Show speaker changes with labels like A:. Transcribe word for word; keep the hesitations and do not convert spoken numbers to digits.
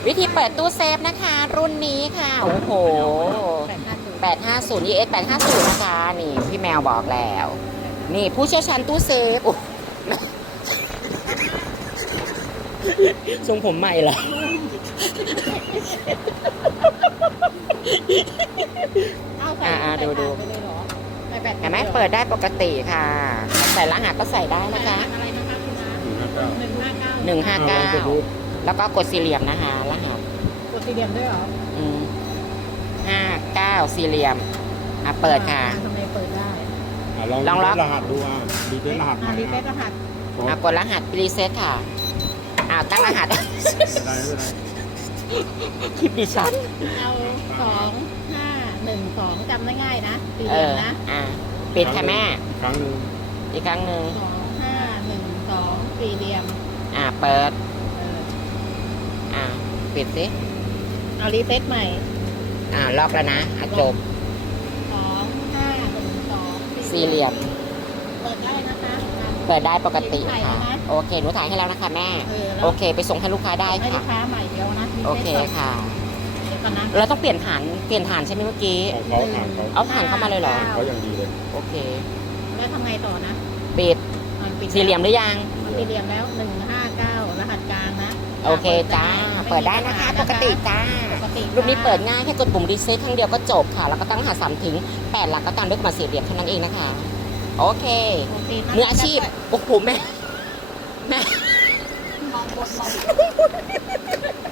A: วิธีเปิดตู้เซฟนะคะ รุ่นนี้ค่ะ โอ้โห แปดห้าศูนย์ อี เอ็กซ์ แปดห้าศูนย์นะคะ นี่พี่แมวบอกแล้ว นี่ผู้เชี่ยวชาญตู้เซฟทรงผมใหม่เหรออ่าดูดูเห็นไหมเปิดได้ปกติค่ะใส่รหัสก็ใส่ได้นะคะหนึ่งห้าเก้าแล้วก็กดสี่เหลี่ยมนะคะรหัส
B: กดสี่เหลี่ยมด้วยเหรอ
A: อืมห้าเก้าสี่เหลี่ยมอ่ะเปิดค่ะ
B: ทำไมเปิดได้
C: ลองลองรหัสดูอ่ะรีเซ็ตรหัส
B: รีเซ็ตรหัส
A: อ่ะกดรหัสรีเซ็ตค่ะอ้าวตั้งรหัสได้คลิปดิฉัน
B: เอาสองห้าหนึ่งสองจำได้ง่ายนะสี่เหลี่ยมนะ
A: อ่าปิดค่ะแม่
C: ครั้งหนึ่ง
A: อีกครั้งหนึ่ง
B: สองห้าหนึ่งสองสี่เหลี่ยม
A: อ่าเปิดอ่าปิดสิ
B: เอารีเซ็ตใหม่
A: อ่าล็อกแล้วนะอ่ะจบ
B: สองห้าหนึ่งสอง
A: สี่เหลี่ยม
B: เปิดได้นะคะ
A: เปิดได้ปกติค่ะโอเคหนูถ่ายให้แล้วนะคะแม่โอเคไปส่งให้ลูกค้าได้ค่ะ
B: ให้ลูกค้าใหม่เดียวนะ
A: โอเคค่ะ
B: เดี๋ยวก่อนนะ
A: เราต้องเปลี่ยนฐานเปลี่ยนฐานใช่ไหมเมื่อกี้
C: เขาฐานเขา
A: เอาฐานเข้ามาเลยเหรอ
C: เขาอย่างดีเลย
A: โอเค
B: แล้วทำไงต่อนะ
A: ปิดสี่เหลี่ยมหรือยัง
B: สี่เหลี่ยมแล้วหนึ่งห้าเก้ารหัสกลางนะ
A: โอเคจ้าเปิดได้นะคะปกติจ้ารูปนี้เปิดง่ายแค่กดปุ่มรีเซ็ตครั้งเดียวก็จบค่ะแล้วก็ตั้งรหัสสามถึงแปดหลักก็ตามด้วยมาสี่เหลี่ยมเท่านั้นเองนะคะโอเคมืออาชีพโอ้โหแม่แม่